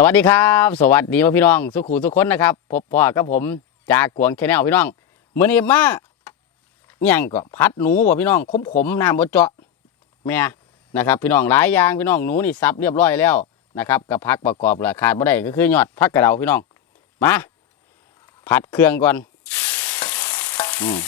สวัสดีครับ สวัสดีพี่น้อง สุขูทุกคนนะครับพบพ่อกับผมจากกวงแชนแนลพี่น้องมื้อนี้มาอหย่างก็พัดหนูบ่พี่น้องขมขมน้ำบ่เจาะแม่นะครับ พี่น้องหลายอย่างพี่น้องหนูนี่ซับเรียบร้อยแล้วนะครับกับพักประกอบและขาดบ่ได้ก็คือยอดพักกระเดาพี่น้องมาผัดเครื่องก่อนอืม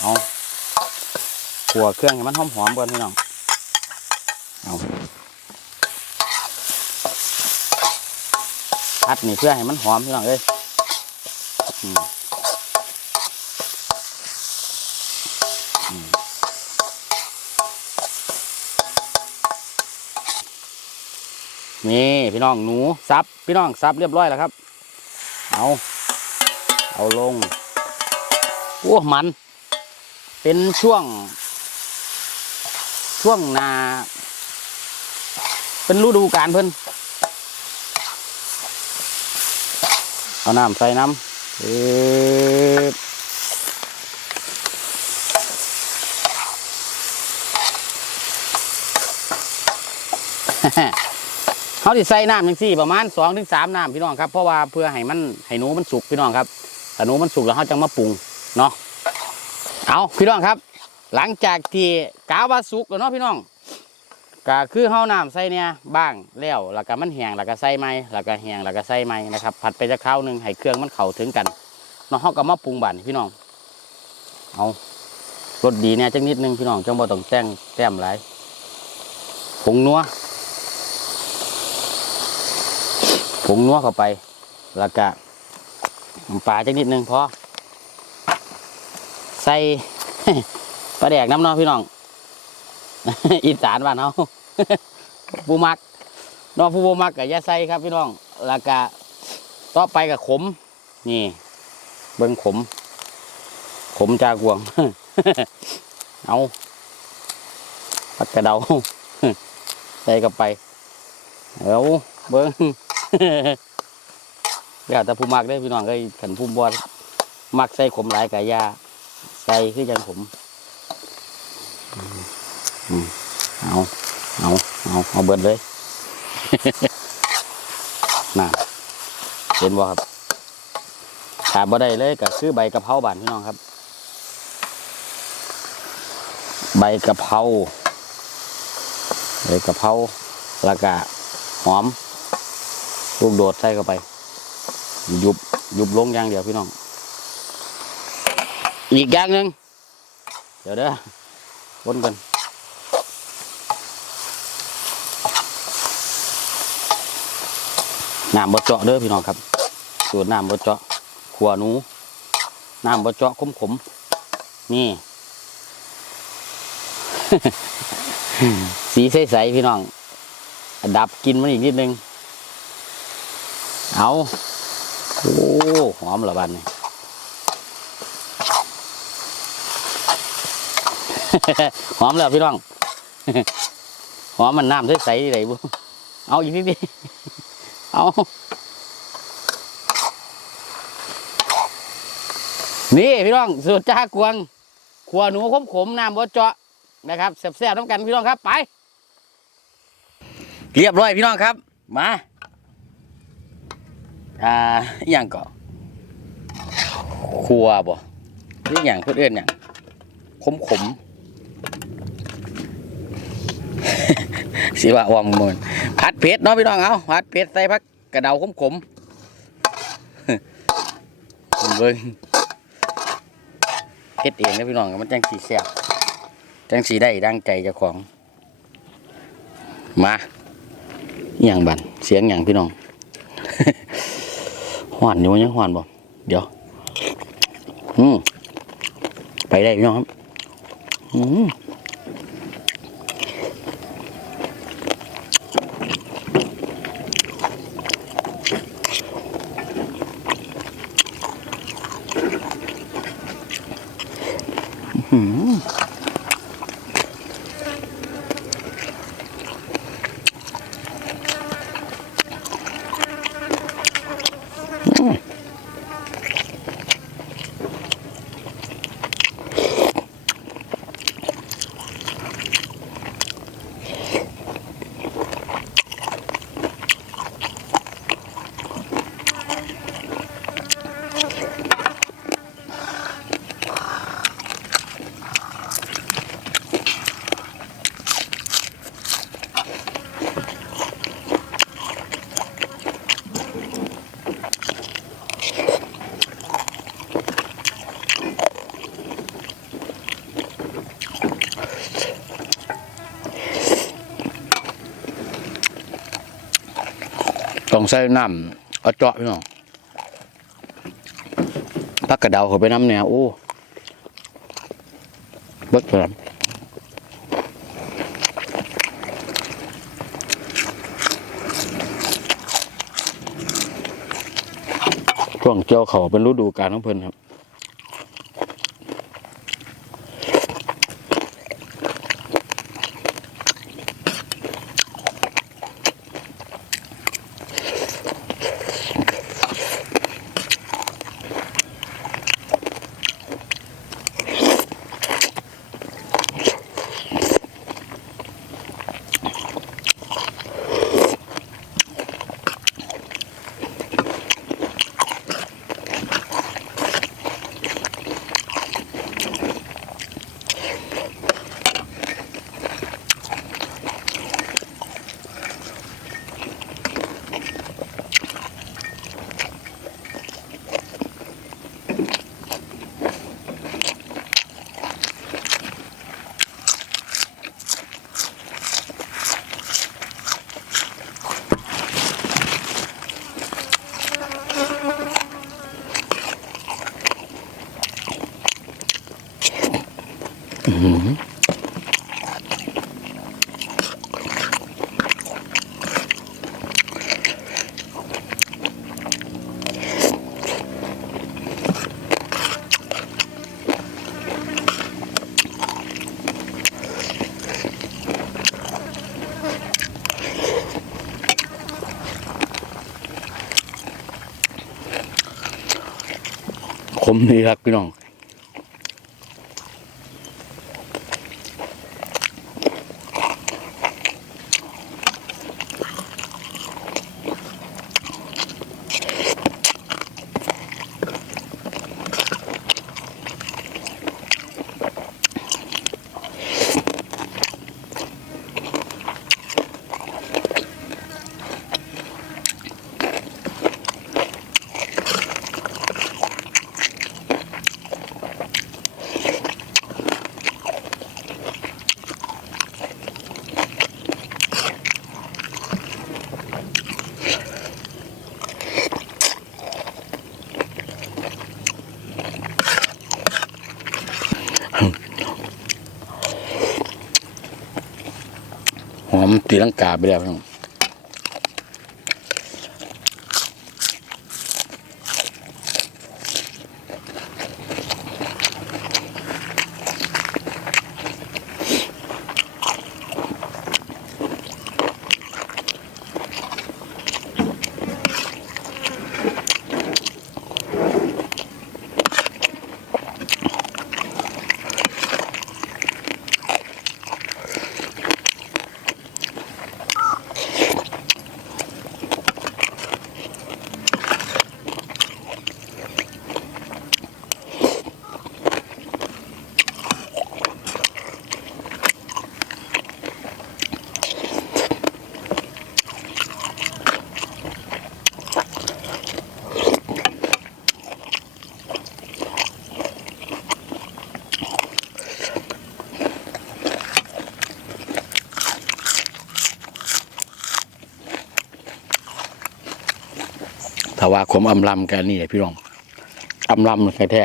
เอาขัวเครื่องให้มันหอมๆก่อนพี่น้อง เอาัดนี่เพื่อให้มันหอมพี่น้องเอ้ยนี่พี่น้องหนูซับพี่น้องซับเรียบร้อยแล้วครับ เอาเอาลงโอ้มัน เป็นช่วง ช่วงนา เป็นฤดูกาลเพิ่น เอาน้ำใส่น้ำเอ๊ะเขาสิใส่น้ำจังสี่ประมาณสองถึงสามน้ำพี่น้องครับเพราะว่าเพื่อให้มันให้หนูมันสุกพี่น้องครับถ้าหนูมันสุกแล้วเขาจะมาปรุงเนาะเอาพี่น้องครับ หลังจากที่กาวาสุกแล้วเนาะพี่น้อง ก็คือเฮาน้ำใส่เนี่ยบ้างแล้วแล้วก็มันแห้งแล้วก็ใส่ไม้แล้วก็แห้งแล้วก็ใส่ไม้นะครับผัดไปจะคราวหนึงให้เครื่องมันเข้าถึงกันเนาะเฮาก็มาปรุงบัดนพี่น้องเอารสดีเนี่ยจังนิดนึงพี่น้องจังบ่ต้องแต่งแต้มหลายผงนัวผงนัวเข้าไป แล้วก็ปลาจังนิดนึงพอใส่ปลาแดกน้ำเนาะพี่น้อง อีสานบ้านเฮาผู้มักน้องผู้บ่มักกับยาใส่ครับพี่น้องแล้วก็ต่อไปกับขม นี่ เบิ่งขม ขมจากวง เอาพักกระเดาใส่เข้าไปเอาเบิ่งเดี๋ยวแต่ผู้มักได้พี่น้องก็ขันผู้บอมักใส่ขมหลายกับยาใส่คือจังผม เอาเอาเอาเอาเบิดเลยน่ะเห็นบ่ครับขาดบ่ได้เลยก็คือใบกะเพราบานพี่น้องครับ ใบกะเพราใบกะเพราแล้วก็หอม ลูกโดดใส่เข้าไป ยุบยุบลงอย่างเดียวพี่น้อง อีกอย่างหนึ่งเดี๋ยวเด้อวนกัน น้ำบดเจาะเด้อพี่น้องครับ สูตรน้ำบดเจาะขัวนูน้ำบดเจาะขมขมนี่ สีใสๆพี่น้อง ดับกินมันอีกนิดนึง เอาโอ้หอมละบันนี่หอมแล้วพี่น้อง หอมมันน้ำใสๆไหนบุเอาอีกนิดนึง เอานี่พี่น้องสูตรจ้ากวงขัวหนูขมขมน้ำบดเจาะนะครับแซ่บๆน้ำกันพี่น้องครับไป เรียบร้อยพี่น้องครับ มาอ่าอย่างก่อครัวบ่หรืออย่างเพื่อนเอื้อนอย่างขมขม สิว่าอวมมือนผัดเผ็ดเนาะพี่น้องเอาผัดเผ็ดใส่ผักกระเดาขมขมเบิ่งเผ็ดเองนะพี่น้องมันจังสีแซ่บจังสีได้ดังใจเจ้าของ มาอหย่างบันเสียงอย่างพี่น้องหวานอยู่ยังหวานบ่เดี๋ยว อืมไปได้พี่น้องครับ อืม ต้องใส่น้ำเอาเจาะพี่น้องพักกระเดาเขาไปน้ำเนี่ยโอ้บดครับช่วงเจ้าเขาเป็นฤดูกาลของเพิ่นครับ คมดีครับพี่น้อง ตีลังกาไปแล้วพี่น้อง ถ้าว่าขมอำลำกันนี่แหละพี่น้องอำลำแท้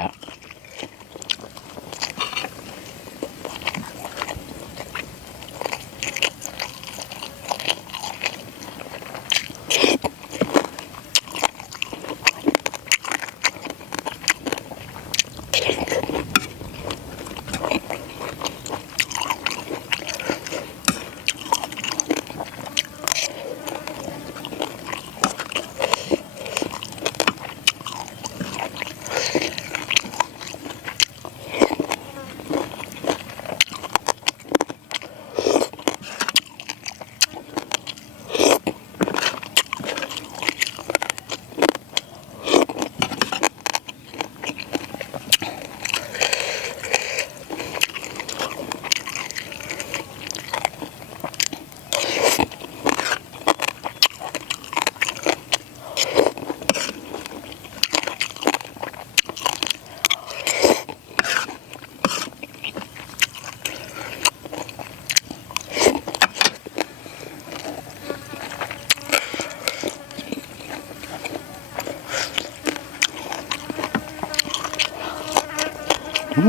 ม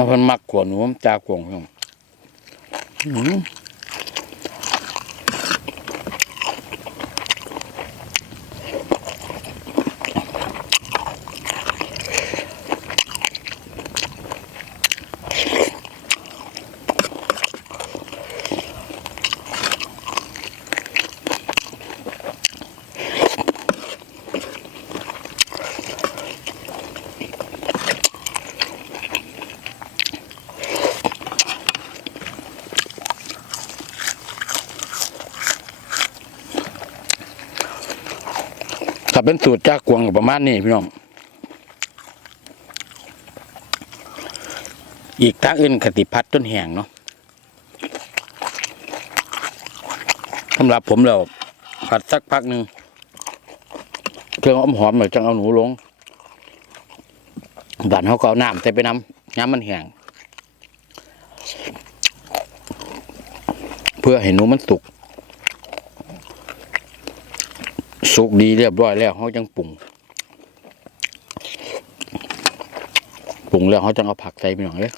าพันมักขวหนูจากกวงครับ เป็นสูตรจากกวงประมาณนี้พี่น้อง อีกทางอื่นกติพัดจนแห้งเนาะสำหรับผมแล้วผัดสักพักหนึ่งเครื่องหอมหอมๆหน่อยจังเอาหนูลงบันเขาก็เอาน้ำใส่ไปน้ำน้ำมันแห้งเพื่อให้หนูมันสุก สุกดีเรียบร้อยแล้วเขาจังปรุงปรุงแล้วเขาจังเอาผักใส่ไปหน่อยเลย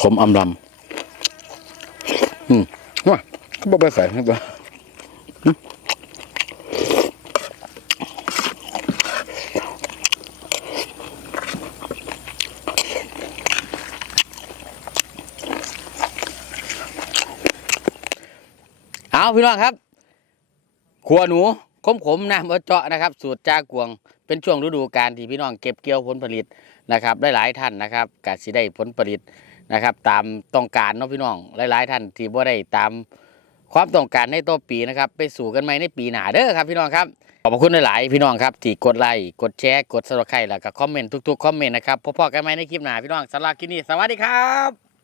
ขมอำลำอืมว่าบ่ไปใส่ครับ เอาพี่น้องครับขัวหนูขมขมน้ำเอาเจาะนะครับ สูตรจากวง เป็นช่วงฤดูกาลที่พี่น้องเก็บเกี่ยวผลผลิตนะครับหลายท่านนะครับกสิได้ผลผลิตนะครับ ตามต้องการเนาะพี่น้องหลายๆท่านที่บ่ได้ตามความต้องการในตัวปีนะครับ ไปสู่กันใหม่ในปีหน้าเด้อครับ พี่น้องครับขอบคุณหลายๆพี่น้องครับที่กดไลค์กดแชร์กดซับสไครแล้วก็คอมเมนต์ทุกๆคอมเมนต์นะครับพบกันใหม่ในคลิปหน้าพี่น้องสำหรับคลิปนี้สวัสดีครับ